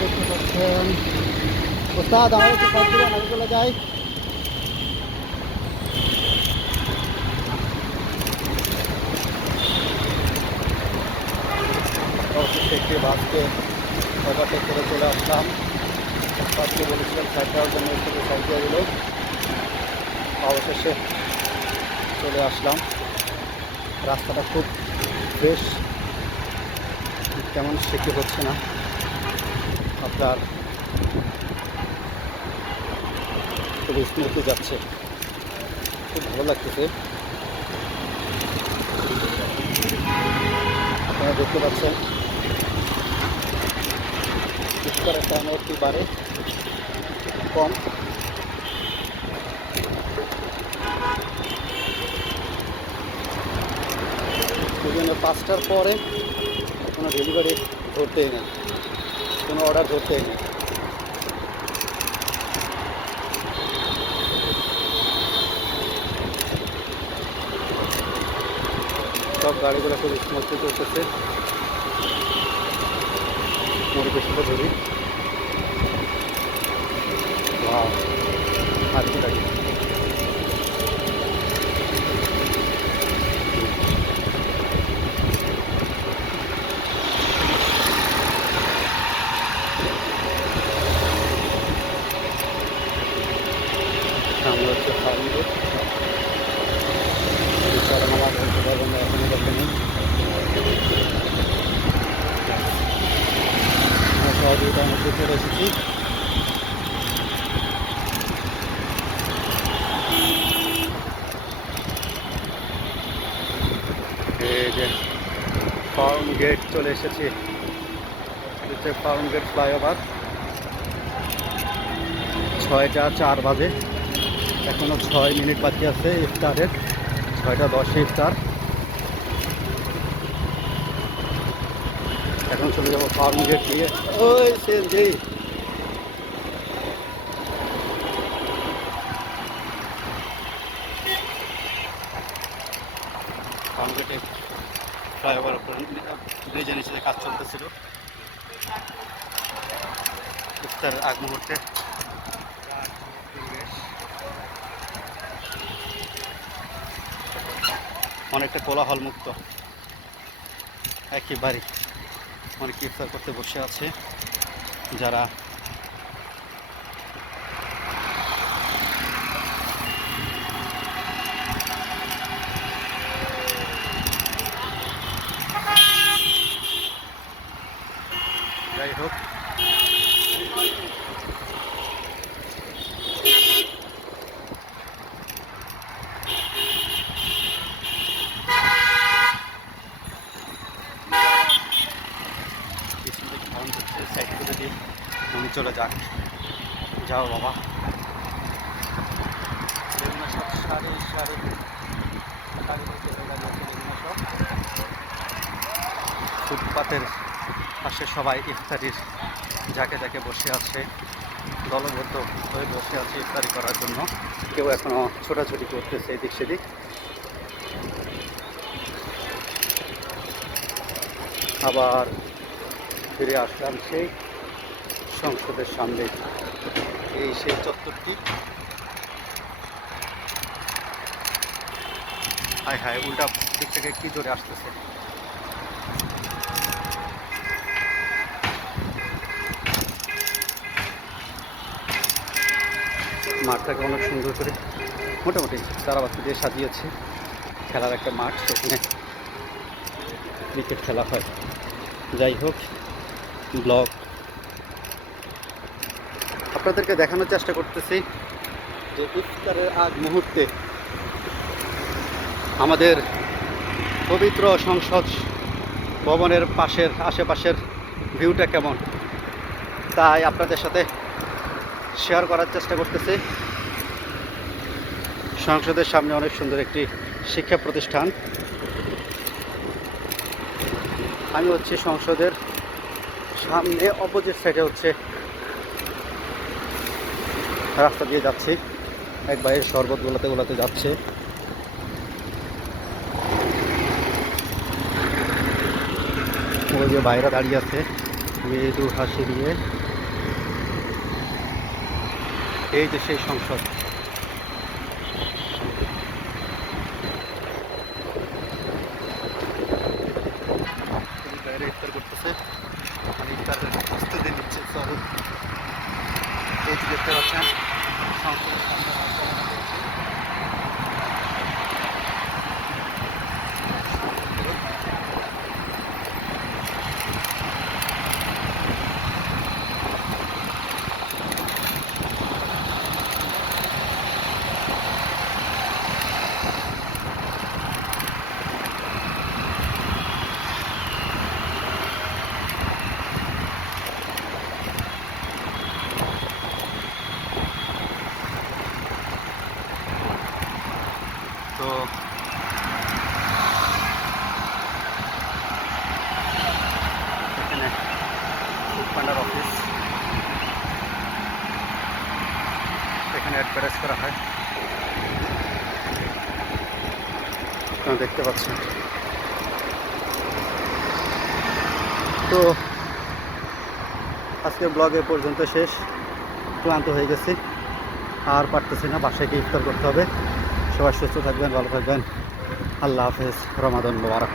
দেখতে পাচ্ছেন ওস্তাদ আমার একটু সাইড দিবেন, আমি চলে যাই। অবশেষে একটি বাসকে ওভারটেক করে চলে আসলাম। বাসকে বলেছিলাম সাইড দেওয়ার জন্য, একটু সাইড দিয়ে দিল। অবশেষে চলে আসলাম। রাস্তাটা খুব বেশ তেমন শেখে হচ্ছে না, আপনার খুব স্মুথলি যাচ্ছে, খুব ভালো লাগতেছে। আপনারা দেখতে পাচ্ছেন ইফতারের টাইমে একটু বাড়ে কম। সেজন্য 5টার পরে কোনো ডেলিভারি ধরতেই নেই, কোনো অর্ডার ধরতেই নেই। সব গাড়িগুলো খুব স্মুথলি চলতেছে। মোটিভেশনটা ধরি আর কি লাগে। সামনে হচ্ছে ফার্মগেট। বিশালমালা বলতে পারবেন না, এখনই দেখেনি। আমরা সহযোগিতার মধ্যে চলে এসেছি। এই যে ফার্ম গেট চলে এসেছি, হচ্ছে ফার্ম গেট ফ্লাইওভার। 6টা 4 বাজে, এখনো 6 মিনিট বাকি আছে ইফতারের। 6টা 10 ইফতার। এখন চলে যাবো ফার্ম গেট দিয়ে। ওই সেলজি ফার্ম গেটে ফ্লাইওভার উপরে ব্রিজের নিচে কাজ চলতেছিল ইফতারের আগ মুহূর্তে। অনেকটা কোলাহল মুক্ত একেবারে। অনেকে ইফতার করতে বসে আছে, যারা যাই হোক সাইড করে দিয়ে উনি চলে যাক। যাও বাবা। সারি সারি ফুটপাতের পাশে সবাই ইফতারির যাকে যাকে বসে আছে, দলবদ্ধ হয়ে বসে আছে ইফতারি করার জন্য। কেউ এখনো ছোটাছুটি করতেছে এদিক সেদিক। আবার ফিরে আসলাম সেই সংসদের সামনে। এই সেই চত্বরটি। হায় হায়, উল্টা দিক থেকে কি জোরে আসতেছে। মাঠটাকে অনেক সুন্দর করে মোটামুটি চারাবাতি দিয়ে সাজিয়েছে। খেলার একটা মাঠ, সেখানে ক্রিকেট খেলা হয়। যাই হোক, ব্লগ আপনাদেরকে দেখানোর চেষ্টা করতেছি যে ইফতারের আগ মুহূর্তে আমাদের পবিত্র সংসদ ভবনের পাশের আশেপাশের ভিউটা কেমন, তাই আপনাদের সাথে শেয়ার করার চেষ্টা করতেছি। সংসদের সামনে অনেক সুন্দর একটি শিক্ষা প্রতিষ্ঠান। আমি হচ্ছে সংসদের সামনে অপোজিট সাইডে হচ্ছে রাস্তা দিয়ে যাচ্ছি। এক ভাইয়ের শরবত গোলাতে যাচ্ছে। ওই যে বাইরে দাঁড়িয়ে আছে, মৃদু হাসি দিয়ে এই যে সেই সংসদ। বাইরে ইফতার করতেছে, আমি ইফতারের প্রস্তুতি নিচ্ছি। এই যে দেখতে পাচ্ছেন সংসদের সামনে তো এখানে ফুডপান্ডার অফিস, এখানে অ্যাডভার্টাইজ করা হয়, আপনারা দেখতে পাচ্ছেন। তো আজকের ব্লগ এ পর্যন্ত শেষ। ক্লান্ত হয়ে গেছি, আর পারতেছি না, বাসায় গিয়ে ইফতার করতে হবে। সবাই সুস্থ থাকবেন, ভালো থাকবেন। আল্লাহ হাফেজ, রমাদান মোবারক।